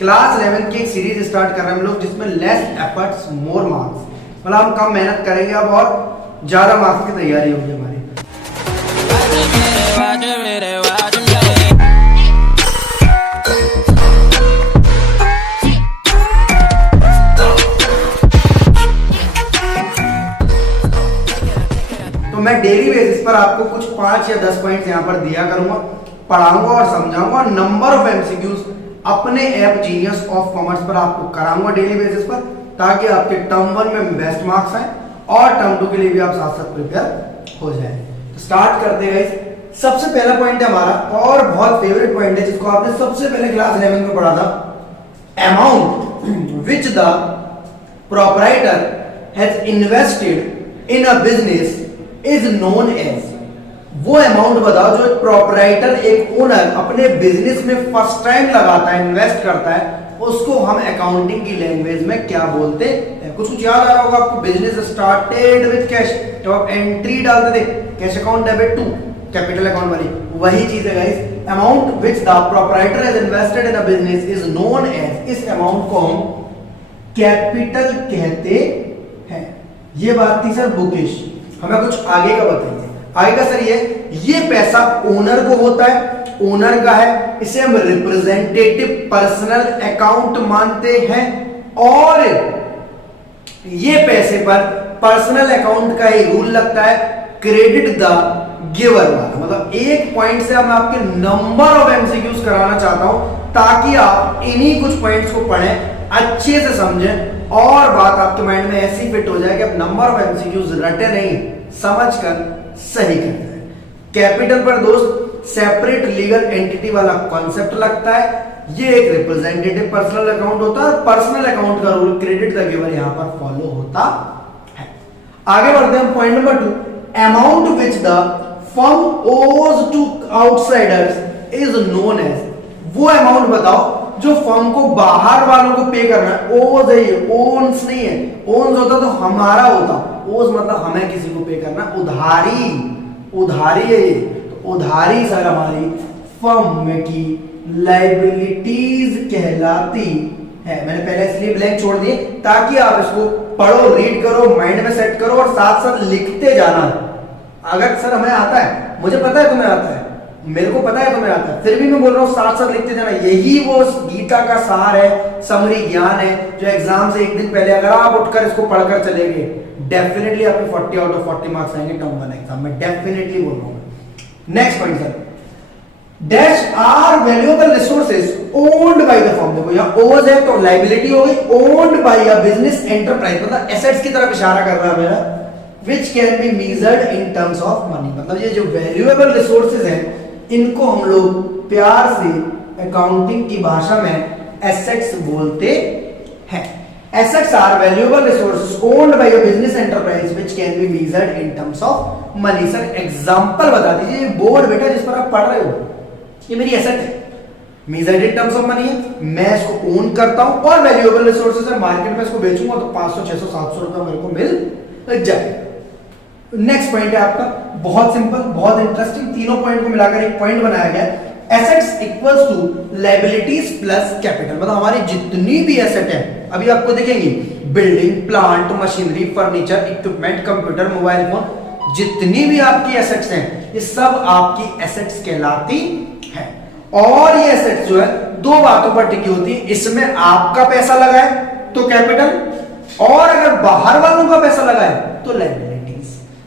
Class 11 की एक series start कर रहे हैं हम लोग, जिसमें लेस एफर्ट्स मोर मार्क्स, मतलब हम कम मेहनत करेंगे अब और ज्यादा मार्क्स की तैयारी होगी हमारी। तो मैं डेली बेसिस पर आपको कुछ 5 या 10 पॉइंट्स यहाँ पर दिया करूंगा, पढ़ाऊंगा और समझाऊंगा, और नंबर ऑफ एमसीक्यूज अपने ऐप जीनियस ऑफ कॉमर्स पर आपको कराऊंगा डेली बेसिस पर, ताकि आपके टर्म 1 में बेस्ट मार्क्स आए और टर्म 2 के लिए भी आप साथ साथ प्रिपेयर हो जाए। तो स्टार्ट करते हैं गाइस। सबसे पहला पॉइंट है हमारा, और बहुत फेवरेट पॉइंट है, जिसको आपने सबसे पहले क्लास 11 में पढ़ा था। Amount which the proprietor has invested in a business is known as. वो अमाउंट बताओ जो एक प्रोप्राइटर, एक ओनर अपने बिजनेस में फर्स्ट टाइम लगाता है, इन्वेस्ट करता है, उसको हम अकाउंटिंग की लैंग्वेज में क्या बोलते हैं। कुछ याद आ रहा होगा आपको, बिजनेस स्टार्टेड विद कैश, जब आप एंट्री डालते थे cash account debit to capital account वाली, वही चीज है guys. Amount which the proprietor has invested in a business is known as, इस अमाउंट को हम कैपिटल कहते हैं। ये बात थी सर बुकिश। हमें कुछ आगे का बताइए। आगे का सर ये पैसा ओनर को होता है, ओनर का है, इसे हम रिप्रेजेंटेटिव पर्सनल अकाउंट मानते हैं, और ये पैसे पर पर्सनल अकाउंट का ही रूल लगता है, क्रेडिट द गिवर वाला। मतलब एक पॉइंट से मैं आपके नंबर ऑफ एमसीक्यूज कराना चाहता हूं, ताकि आप इन्हीं कुछ पॉइंट्स को पढ़ें, अच्छे से समझें, और बात आपके माइंड में ऐसी फिट हो जाए कि आप नंबर ऑफ एमसीक्यूज रटे नहीं, समझकर सही करते हैं। कैपिटल पर दोस्त सेपरेट लीगल एंटिटी वाला कॉन्सेप्ट लगता है। ये एक रिप्रेजेंटेटिव पर्सनल अकाउंट होता है, पर्सनल अकाउंट का रूल क्रेडिट द गिवर यहां पर फॉलो होता है। आगे बढ़ते हैं point number 2, amount which the firm owes to outsiders is known as. वो अमाउंट बताओ जो फर्म को बाहर वालों को पे करना है। ओज है, ये ओन्स नहीं है। ओन्स होता तो हमारा होता, ओज मतलब हमें किसी को पे करना। उधारी, उधारी है ये, तो उधारी सर हमारी फर्म की लायबिलिटीज कहलाती है। मैंने पहले इसलिए ब्लैंक छोड़ दिए ताकि आप इसको पढ़ो, रीड करो, माइंड में सेट करो, और साथ साथ लिखते जाना। अगर सर हमें आता है, मुझे पता है तुम्हें आता है, मेरे को पता है तुम्हें आता है, फिर भी मैं बोल रहा हूं साथ साथ लिखते जाना। यही वो गीता का सार है, समरी ज्ञान है, जो एग्जाम से एक दिन पहले अगर आप उठकर इसको पढ़कर चले गए, डेफिनेटली आपके 40 आउट ऑफ 40 मार्क्स आएंगे टर्म 1 एग्जाम में, डेफिनेटली बोल रहा हूं। Next point sir, dash are valuable resources owned by the firm. देखो यहां ओज है तो लायबिलिटी हो गई, owned by a business enterprise, मतलब एसेट्स की तरफ इशारा कर रहा है मेरा, which can be measured in terms of money। मतलब ये जो वैल्यूएबल रिसोर्सेज हैं, इनको हम लोग प्यार से अकाउंटिंग की भाषा में एसेट्स बोलते हैं। Assets are valuable resources owned by a business enterprise which can be measured in terms of money. Sir example बता दीजिए। ये बोर्ड बेटा जिस पर आप पढ़ रहे हो, ये मेरी एसेट है, measured in terms of money है, मैं इसको ओन करता हूं, और वैल्यूएबल रिसोर्सेज है, मार्केट में इसको बेचूंगा तो 500 600 700 रुपए मेरे को मिल जाए। नेक्स्ट पॉइंट है आपका, बहुत सिंपल, बहुत इंटरेस्टिंग, तीनों पॉइंट को मिलाकर एक पॉइंट बनाया गया। Assets equals to liabilities plus capital. मतलब हमारी जितनी भी एसेट है, अभी आपको दिखेंगी, building, plant, machinery, furniture, equipment, computer, mobile phone, जितनी भी आपकी एसेट्स हैं, ये सब आपकी एसेट्स कहलाती हैं। और ये एसेट्स जो है दो बातों पर टिकी होती है, इसमें आपका पैसा लगा है तो कैपिटल, और अगर बाहर वालों का पैसा लगा है तो लायबिलिटी।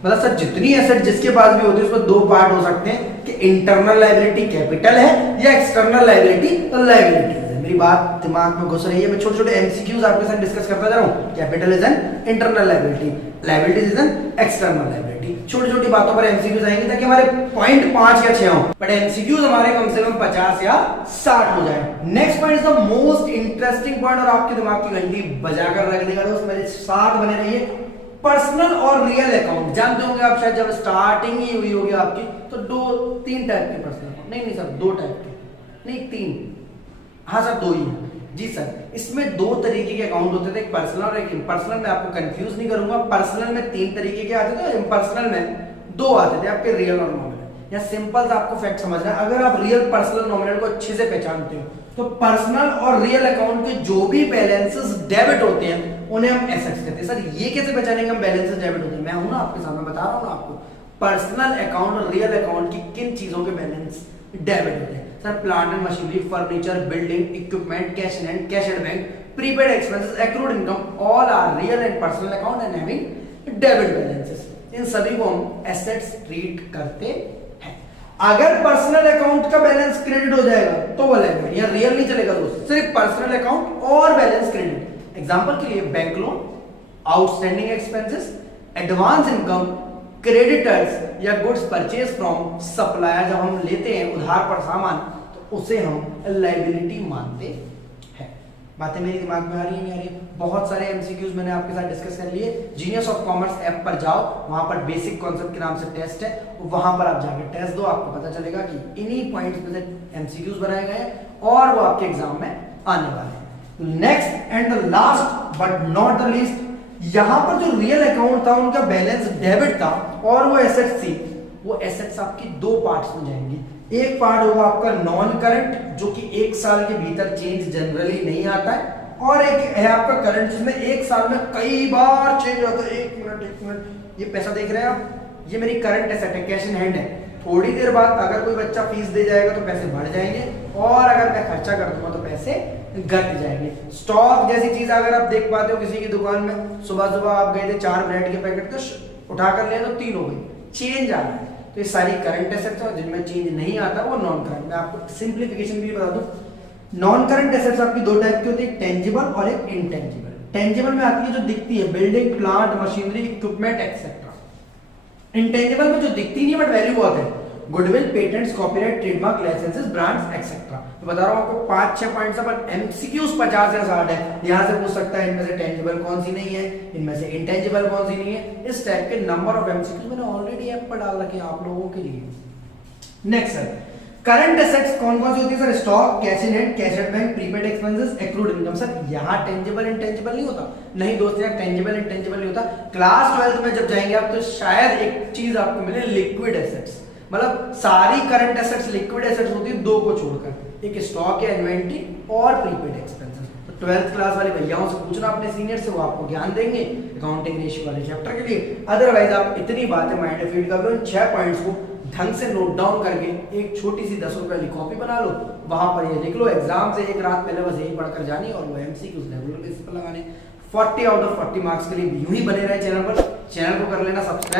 मतलब सर जितनी एसेट जिसके पास भी होती है उसमें दो पार्ट हो सकते हैं कि इंटरनल लायबिलिटी कैपिटल है या एक्सटर्नल लायबिलिटी लायबिलिटी है। मेरी बात दिमाग में घुस रही है, मैं छोटे छोटे एमसीक्यूज आपके साथ डिस्कस करता जा रहा हूं। Capital is an internal liability, liability is an external liability. छोटी छोटी बातों पर एमसीक्यूज आएंगे ताकि हमारे पॉइंट 5 या 6 हो, बट एमसीक्यूज हमारे कम से कम 50 या 60 हो जाए। Next point is the most interesting point, और आपके दिमाग की घंटी बजाकर रख देगा दोस्त, मेरे साथ बने रहिए। पर्सनल और रियल अकाउंट जानते होंगे आप, शायद जब स्टार्टिंग ही हुई होगी आपकी, तो 2-3 टाइप के पर्सनल अकाउंट, नहीं सर 2 टाइप के, नहीं 3, हाँ सर 2 ही जी सर। इसमें 2 तरीके के अकाउंट होते थे, एक पर्सनल और एक इम्पर्सनल। मैं आपको कंफ्यूज नहीं करूंगा, पर्सनल में 3 तरीके के आते थे, इम्पर्सनल में 2 आते थे आपके, रियल और नॉमिनल। या सिंपल सा आपको फैक्ट समझना है। अगर आप रियल पर्सनल नॉमिनल को अच्छे से पहचानते हो तो पर्सनल और रियल अकाउंट के जो भी बैलेंसेस डेबिट होते हैं उन्हें हम एसेट्स कहते हैं। सर ये कैसे पहचानेंगे हम बैलेंसेस डेबिट होते हैं? मैं हूं ना आपके सामने, बता रहा हूं ना आपको पर्सनल अकाउंट और रियल अकाउंट की किन चीजों के बैलेंस डेबिट होते हैं। Sir plant and machinery, furniture, building, equipment, cash in hand, cash at bank, prepaid expenses, accrued income, all are real and personal account and having debit balances. इन सभी को हम एसेट्स ट्रीट करते हैं। अगर personal account का balance credit हो जाएगा तो वो डेबिट, या रियल नहीं चलेगा दोस्त, सिर्फ पर्सनल अकाउंट और बैलेंस क्रेडिट। एग्जांपल के लिए bank loan, outstanding expenses, advance income, creditors या गुड्स परचेज फ्रॉम सप्लायर। जब हम लेते हैं उधार पर सामान तो उसे हम लायबिलिटी मानते हैं। बातें मेरे दिमाग में आ रही है नहीं आ रही है? बहुत सारे एमसीक्यूज मैंने आपके साथ डिस्कस कर लिए। जीनियस ऑफ कॉमर्स ऐप पर जाओ, वहां पर बेसिक कॉन्सेप्ट के नाम से टेस्ट है, वहां पर आप जाकर टेस्ट दो, आपको पता चलेगा कि इन्हीं पॉइंट्स पे से एमसीक्यूज बनाए गए हैं और वो आपके एग्जाम में आने वाले हैं। Next and the last but not the least, यहां पर जो रियल अकाउंट था उनका बैलेंस डेबिट था और वो एसेट्स थी, वो एसेट्स आपकी दो पार्ट्स में जाएंगी। एक पार्ट होगा आपका नॉन करंट जो कि एक साल के भीतर चेंज जनरली नहीं आता है, और एक है आपका करंट जिसमें एक साल में कई बार चेंज होता है। एक मिनट, ये पैसा देख रहे हैं आप, ये मेरी करंट एसेट है, कैश इन हैंड है। थोड़ी देर बाद अगर कोई बच्चा फीस दे जाएगा तो पैसे बढ़ जाएंगे, और अगर मैं खर्चा कर दूंगा तो पैसे घट जाएंगे। स्टॉक जैसी चीज अगर आप देख पाते हो किसी की दुकान में, सुबह सुबह आप गए थे 4 ब्रेड के पैकेट तो उठा कर लिया तो 3 हो गई, चेंज आ रहा है। तो ये सारी करंट एसेट्स हैं, जिनमें चेंज नहीं आता वो नॉन करंट। मैं आपको सिंप्लीफिकेशन भी बता दूं, नॉन करंट एसेट्स आपकी दो टाइप की होती है, टेंजिबल और एक इनटेंजिबल। टेंजिबल में आती है जो दिखती है, building, plant, machinery, equipment etcetera. Intangible में जो दिखती नहीं बट वैल्यू बहुत है, goodwill, patents, copyright, trademark, licences, brands etcetera. तो बता रहा हूं आपको 5-6 पॉइंट्स है, पर एमसीक्यूज 50 या 60 है। यहां से पूछ सकता है इनमें से टेंजिबल कौन सी नहीं है, इनमें से इनटेंजिबल कौन सी नहीं है। इस टाइप के नंबर ऑफ एमसीक्यूज मैंने ऑलरेडी ऐप पर डाल रखे हैं आप लोगों के लिए। नेक्स्ट सर, करंट एसेट्स कौन कौन सी होती है sir? Stock, cash in hand, cash at bank, prepaid expenses, accrued income. Sir यहाँ टेंजिबल इंटेंजिबल नहीं होता, नहीं दोस्त, यहाँ टेंजिबल इंटेंजिबल नहीं होता। क्लास 12th में जब जाएंगे आप तो शायद एक चीज आपको मिले, लिक्विड एसेट्स। मतलब सारी करंट एसेट्स लिक्विड एसेट्स होती है, दो को छोड़कर, एक स्टॉक या इन्वेंट्री और प्रीपेड एक्सपेंसेस। तो 12th क्लास वाले भैयाओं से पूछना अपने सीनियर से, वो आपको ज्ञान देंगे अकाउंटिंग रेशियो वाले चैप्टर के लिए। अदरवाइज आप इतनी बातें माइंड में फीड कर लो, 6 पॉइंट्स को ढंग से नोट डाउन करके एक छोटी सी 10 रुपए वाली कॉपी बना लो, वहां पर ये लिख लो। एग्जाम से एक रात पहले बस यही पढ़कर जानी और वो एमसीक्यूज रेगुलर बेसिस पर लगाने। 40 आउट ऑफ 40 मार्क्स के लिए यूं ही बने रहे चैनल पर। चैनल को कर लेना सब्सक्राइब।